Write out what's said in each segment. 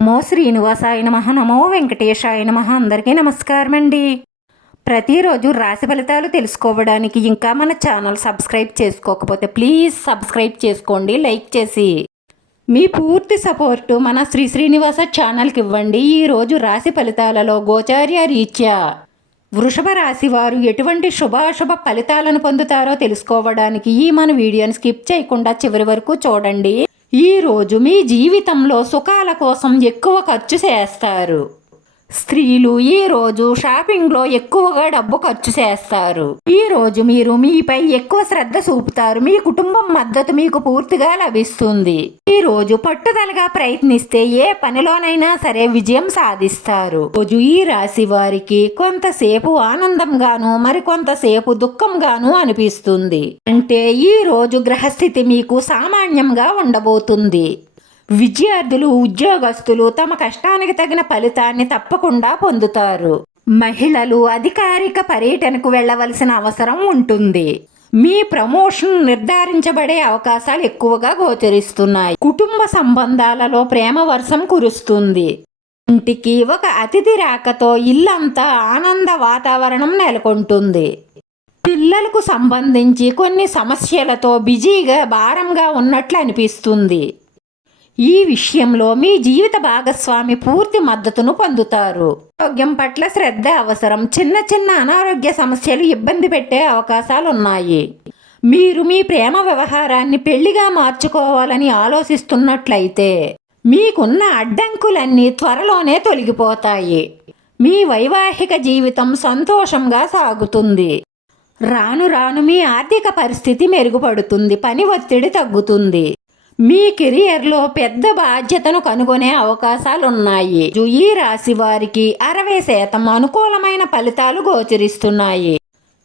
నమో శ్రీనివాసాయ నమః. నమో వెంకటేశాయ నమః. అందరికీ నమస్కారం అండి. ప్రతిరోజు రాశి ఫలితాలు తెలుసుకోవడానికి ఇంకా మన ఛానల్ సబ్స్క్రైబ్ చేసుకోకపోతే ప్లీజ్ సబ్స్క్రైబ్ చేసుకోండి, లైక్ చేసి మీ పూర్తి సపోర్టు మన శ్రీనివాస ఛానల్కి ఇవ్వండి. ఈరోజు రాశి ఫలితాలలో గోచార్య రీత్యా వృషభ రాశి వారు ఎటువంటి శుభాశుభ ఫలితాలను పొందుతారో తెలుసుకోవడానికి ఈ మన వీడియోని స్కిప్ చేయకుండా చివరి వరకు చూడండి. ఈరోజు మీ జీవితంలో సుఖాల కోసం ఎక్కువ ఖర్చు చేస్తారు. స్త్రీలు ఈరోజు షాపింగ్లో ఎక్కువగా డబ్బు ఖర్చు చేస్తారు. ఈరోజు మీరు మీపై ఎక్కువ శ్రద్ధ చూపుతారు. మీ కుటుంబం మద్దతు మీకు పూర్తిగా లభిస్తుంది. ఈరోజు పట్టుదలగా ప్రయత్నిస్తే ఏ పనిలోనైనా సరే విజయం సాధిస్తారు. రోజు ఈ రాశి వారికి కొంతసేపు ఆనందంగాను మరికొంతసేపు దుఃఖంగాను అనిపిస్తుంది. అంటే ఈ రోజు గ్రహస్థితి మీకు సామాన్యంగా ఉండబోతుంది. విద్యార్థులు, ఉద్యోగస్తులు తమ కష్టానికి తగిన ఫలితాన్ని తప్పకుండా పొందుతారు. మహిళలు అధికారిక పర్యటనకు వెళ్ళవలసిన అవసరం ఉంటుంది. మీ ప్రమోషన్ నిర్ధారించబడే అవకాశాలు ఎక్కువగా గోచరిస్తున్నాయి. కుటుంబ సంబంధాలలో ప్రేమ వర్షం కురుస్తుంది. ఇంటికి ఒక అతిథి రాకతో ఇల్లంతా ఆనంద వాతావరణం నెలకొంటుంది. పిల్లలకు సంబంధించి కొన్ని సమస్యలతో బిజీగా భారంగా ఉన్నట్లు అనిపిస్తుంది. ఈ విషయంలో మీ జీవిత భాగస్వామి పూర్తి మద్దతును పొందుతారు. ఆరోగ్యం పట్ల శ్రద్ధ అవసరం. చిన్న చిన్న అనారోగ్య సమస్యలు ఇబ్బంది పెట్టే అవకాశాలు ఉన్నాయి. మీరు మీ ప్రేమ వ్యవహారాన్ని పెళ్లిగా మార్చుకోవాలని ఆలోచిస్తున్నట్లయితే మీకున్న అడ్డంకులన్నీ త్వరలోనే తొలగిపోతాయి. మీ వైవాహిక జీవితం సంతోషంగా సాగుతుంది. రాను రాను మీ ఆర్థిక పరిస్థితి మెరుగుపడుతుంది. పని ఒత్తిడి తగ్గుతుంది. మీ కెరియర్లో పెద్ద బాధ్యతను కనుగొనే అవకాశాలున్నాయి. ఈ రాశి వారికి 60% అనుకూలమైన ఫలితాలు గోచరిస్తున్నాయి.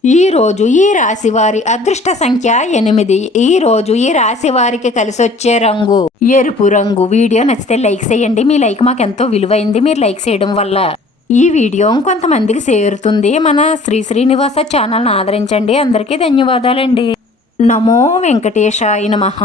ఈరోజు ఈ రాశి వారి అదృష్ట సంఖ్య 8. ఈరోజు ఈ రాశి వారికి కలిసొచ్చే రంగు ఎరుపు రంగు. వీడియో నచ్చితే లైక్ చేయండి. మీ లైక్ మాకు ఎంతో విలువైంది. మీరు లైక్ చేయడం వల్ల ఈ వీడియో కొంతమందికి చేరుతుంది. మన శ్రీనివాస ఛానల్ని ఆదరించండి. అందరికీ ధన్యవాదాలండి. నమో వెంకటేశాయ నమః.